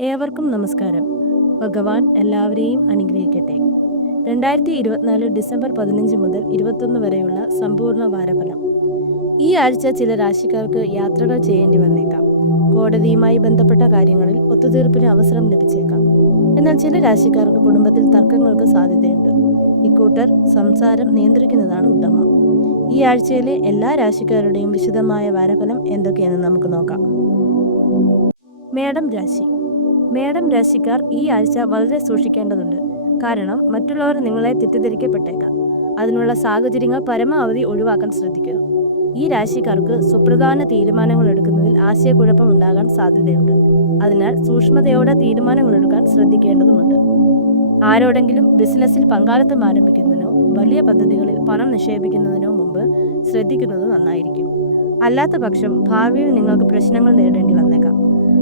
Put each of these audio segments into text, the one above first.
ഏവർക്കും നമസ്കാരം. ഭഗവാൻ എല്ലാവരെയും അനുഗ്രഹിക്കട്ടെ. 2024 ഡിസംബർ 15 മുതൽ 21 വരെയുള്ള സമ്പൂർണ്ണ വാരഫലം. ഈ ആഴ്ച ചില രാശിക്കാർക്ക് യാത്രകൾ ചെയ്യേണ്ടി വന്നേക്കാം. കോടതിയുമായി ബന്ധപ്പെട്ട കാര്യങ്ങളിൽ ഒത്തുതീർപ്പിന് അവസരം ലഭിച്ചേക്കാം. എന്നാൽ ചില രാശിക്കാർക്ക് കുടുംബത്തിൽ തർക്കങ്ങൾക്ക് സാധ്യതയുണ്ട്. ഇക്കൂട്ടർ സംസാരം നിയന്ത്രിക്കുന്നതാണ് ഉത്തമം. ഈ ആഴ്ചയിലെ എല്ലാ രാശിക്കാരുടെയും വിശദമായ വാരഫലം എന്തൊക്കെയാണെന്ന് നമുക്ക് നോക്കാം. മേടം രാശി. മേടം രാശിക്കാർ ഈ ആഴ്ച വളരെ സൂക്ഷിക്കേണ്ടതുണ്ട്. കാരണം മറ്റുള്ളവർ നിങ്ങളെ തെറ്റിദ്ധരിക്കപ്പെട്ടേക്കാം. അതിനുള്ള സാഹചര്യങ്ങൾ പരമാവധി ഒഴിവാക്കാൻ ശ്രദ്ധിക്കുക. ഈ രാശിക്കാർക്ക് സുപ്രധാന തീരുമാനങ്ങൾ എടുക്കുന്നതിൽ ആശയക്കുഴപ്പം ഉണ്ടാകാൻ സാധ്യതയുണ്ട്. അതിനാൽ സൂക്ഷ്മതയോടെ തീരുമാനങ്ങൾ എടുക്കാൻ ശ്രദ്ധിക്കേണ്ടതുണ്ട്. ആരോടെങ്കിലും ബിസിനസ്സിൽ പങ്കാളിത്തം ആരംഭിക്കുന്നതിനോ വലിയ പദ്ധതികളിൽ പണം നിക്ഷേപിക്കുന്നതിനോ മുമ്പ് ശ്രദ്ധിക്കുന്നത് നന്നായിരിക്കും. അല്ലാത്ത പക്ഷം ഭാവിയിൽ നിങ്ങൾക്ക് പ്രശ്നങ്ങൾ നേരിടേണ്ടി വന്നേക്കാം.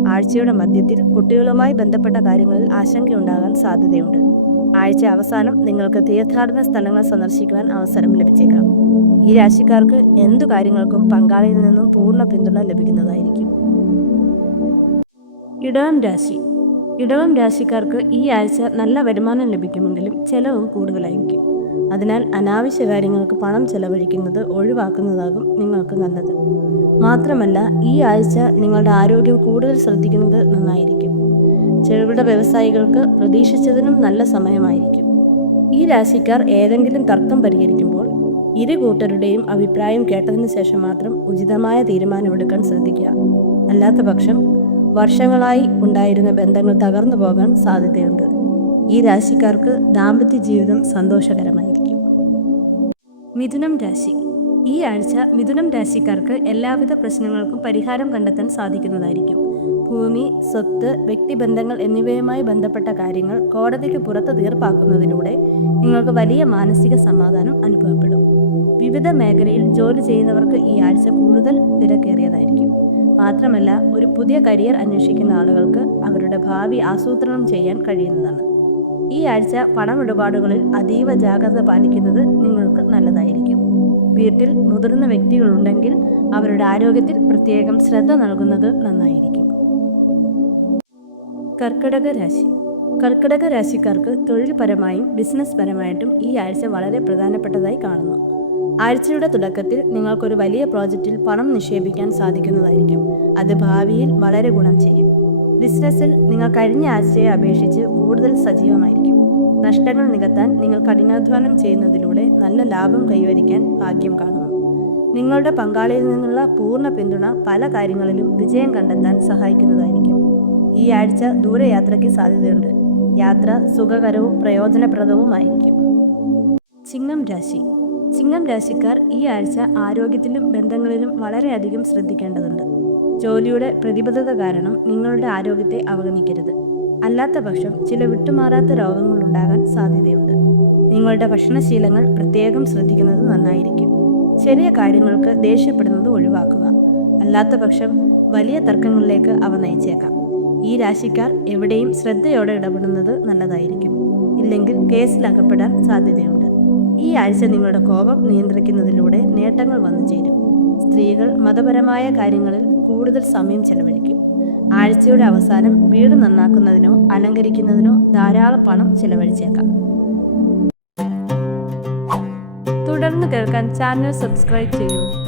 ആഴ്ചയുടെ മധ്യത്തിൽ കുട്ടികളുമായി ബന്ധപ്പെട്ട കാര്യങ്ങളിൽ ആശങ്കയുണ്ടാകാൻ സാധ്യതയുണ്ട്. ആഴ്ച അവസാനം നിങ്ങൾക്ക് തീർത്ഥാടന സ്ഥലങ്ങൾ സന്ദർശിക്കുവാൻ അവസരം ലഭിച്ചേക്കാം. ഈ രാശിക്കാർക്ക് എന്തു കാര്യങ്ങൾക്കും പങ്കാളിയിൽ നിന്നും പൂർണ്ണ പിന്തുണ ലഭിക്കുന്നതായിരിക്കും. ഇടവം രാശി. ഇടവം രാശിക്കാർക്ക് ഈ ആഴ്ച നല്ല വരുമാനം ലഭിക്കുമെങ്കിലും ചെലവും കൂടുതലായിരിക്കും. അതിനാൽ അനാവശ്യ കാര്യങ്ങൾക്ക് പണം ചെലവഴിക്കുന്നത് ഒഴിവാക്കുന്നതാകും നിങ്ങൾക്ക് നല്ലത്. മാത്രമല്ല, ഈ ആഴ്ച നിങ്ങളുടെ ആരോഗ്യം കൂടുതൽ ശ്രദ്ധിക്കുന്നത് നന്നായിരിക്കും. ചെറുകിട വ്യവസായികൾക്ക് പ്രതീക്ഷിച്ചതിനും നല്ല സമയമായിരിക്കും. ഈ രാശിക്കാർ ഏതെങ്കിലും തർക്കം പരിഹരിക്കുമ്പോൾ ഇരു കൂട്ടരുടെയും അഭിപ്രായം കേട്ടതിന് ശേഷം മാത്രം ഉചിതമായ തീരുമാനമെടുക്കാൻ ശ്രദ്ധിക്കുക. അല്ലാത്ത പക്ഷം വർഷങ്ങളായി ഉണ്ടായിരുന്ന ബന്ധങ്ങൾ തകർന്നു പോകാൻ സാധ്യതയുണ്ട്. ഈ രാശിക്കാർക്ക് ദാമ്പത്യ ജീവിതം സന്തോഷകരമായിരിക്കും. മിഥുനം രാശി. ഈ ആഴ്ച മിഥുനം രാശിക്കാർക്ക് എല്ലാവിധ പ്രശ്നങ്ങൾക്കും പരിഹാരം കണ്ടെത്താൻ സാധിക്കുന്നതായിരിക്കും. ഭൂമി, സ്വത്ത്, വ്യക്തിബന്ധങ്ങൾ എന്നിവയുമായി ബന്ധപ്പെട്ട കാര്യങ്ങൾ കോടതിക്ക് പുറത്ത് തീർപ്പാക്കുന്നതിലൂടെ നിങ്ങൾക്ക് വലിയ മാനസിക സമാധാനം അനുഭവപ്പെടും. വിവിധ മേഖലയിൽ ജോലി ചെയ്യുന്നവർക്ക് ഈ ആഴ്ച കൂടുതൽ തിരക്കേറിയതായിരിക്കും. മാത്രമല്ല, ഒരു പുതിയ കരിയർ അന്വേഷിക്കുന്ന ആളുകൾക്ക് അവരുടെ ഭാവി ആസൂത്രണം ചെയ്യാൻ കഴിയുന്നതാണ്. ഈ ആഴ്ച പണമിടപാടുകളിൽ അതീവ ജാഗ്രത പാലിക്കുന്നത് നിങ്ങൾക്ക് നല്ലതായിരിക്കും. വീട്ടിൽ മുതിർന്ന വ്യക്തികളുണ്ടെങ്കിൽ അവരുടെ ആരോഗ്യത്തിൽ പ്രത്യേകം ശ്രദ്ധ നൽകുന്നത് നന്നായിരിക്കും. കർക്കിടക രാശി. കർക്കിടക രാശിക്കാർക്ക് തൊഴിൽപരമായും ബിസിനസ് പരമായിട്ടും ഈ ആഴ്ച വളരെ പ്രധാനപ്പെട്ടതായി കാണുന്നു. ആഴ്ചയുടെ തുടക്കത്തിൽ നിങ്ങൾക്കൊരു വലിയ പ്രോജക്റ്റിൽ പണം നിക്ഷേപിക്കാൻ സാധിക്കുന്നതായിരിക്കും. അത് ഭാവിയിൽ വളരെ ഗുണം ചെയ്യും. ബിസിനസ്സിൽ നിങ്ങൾ കഴിഞ്ഞ ആഴ്ചയെ അപേക്ഷിച്ച് കൂടുതൽ സജീവമായിരിക്കും. നഷ്ടങ്ങൾ നികത്താൻ നിങ്ങൾ കഠിനാധ്വാനം ചെയ്യുന്നതിലൂടെ നല്ല ലാഭം കൈവരിക്കാൻ ഭാഗ്യം കാണുന്നു. നിങ്ങളുടെ പങ്കാളിയിൽ നിന്നുള്ള പൂർണ്ണ പിന്തുണ പല കാര്യങ്ങളിലും വിജയം കണ്ടെത്താൻ സഹായിക്കുന്നതായിരിക്കും. ഈ ആഴ്ച ദൂരയാത്രയ്ക്ക് സാധ്യതയുണ്ട്. യാത്ര സുഖകരവും പ്രയോജനപ്രദവുമായിരിക്കും. ചിങ്ങം രാശി. ചിങ്ങം രാശിക്കാർ ഈ ആഴ്ച ആരോഗ്യത്തിലും ബന്ധങ്ങളിലും വളരെയധികം ശ്രദ്ധിക്കേണ്ടതുണ്ട്. ജോലിയുടെ പ്രതിബദ്ധത കാരണം നിങ്ങളുടെ ആരോഗ്യത്തെ അവഗണിക്കരുത്. അല്ലാത്ത പക്ഷം ചില വിട്ടുമാറാത്ത രോഗങ്ങൾ ഉണ്ടാകാൻ സാധ്യതയുണ്ട്. നിങ്ങളുടെ ഭക്ഷണശീലങ്ങൾ പ്രത്യേകം ശ്രദ്ധിക്കുന്നത് നന്നായിരിക്കും. ചെറിയ കാര്യങ്ങൾക്ക് ദേഷ്യപ്പെടുന്നത് ഒഴിവാക്കുക. അല്ലാത്ത പക്ഷം വലിയ തർക്കങ്ങളിലേക്ക് അവ നയിച്ചേക്കാം. ഈ രാശിക്കാർ എവിടെയും ശ്രദ്ധയോടെ ഇടപെടുന്നത് നല്ലതായിരിക്കും. ഇല്ലെങ്കിൽ കേസിൽ അകപ്പെടാൻ സാധ്യതയുണ്ട്. ഈ ആഴ്ച നിങ്ങളുടെ കോപം നിയന്ത്രിക്കുന്നതിലൂടെ നേട്ടങ്ങൾ വന്നു ചേരും. സ്ത്രീകൾ മതപരമായ കാര്യങ്ങളിൽ കൂടുതൽ സമയം ചെലവഴിക്കും. ആഴ്ചയുടെ അവസാനം വീട് നന്നാക്കുന്നതിനോ അലങ്കരിക്കുന്നതിനോ ധാരാളം പണം ചെലവഴിച്ചേക്കാം. തുടർന്ന് കേൾക്കാൻ ചാനൽ സബ്സ്ക്രൈബ് ചെയ്യൂ.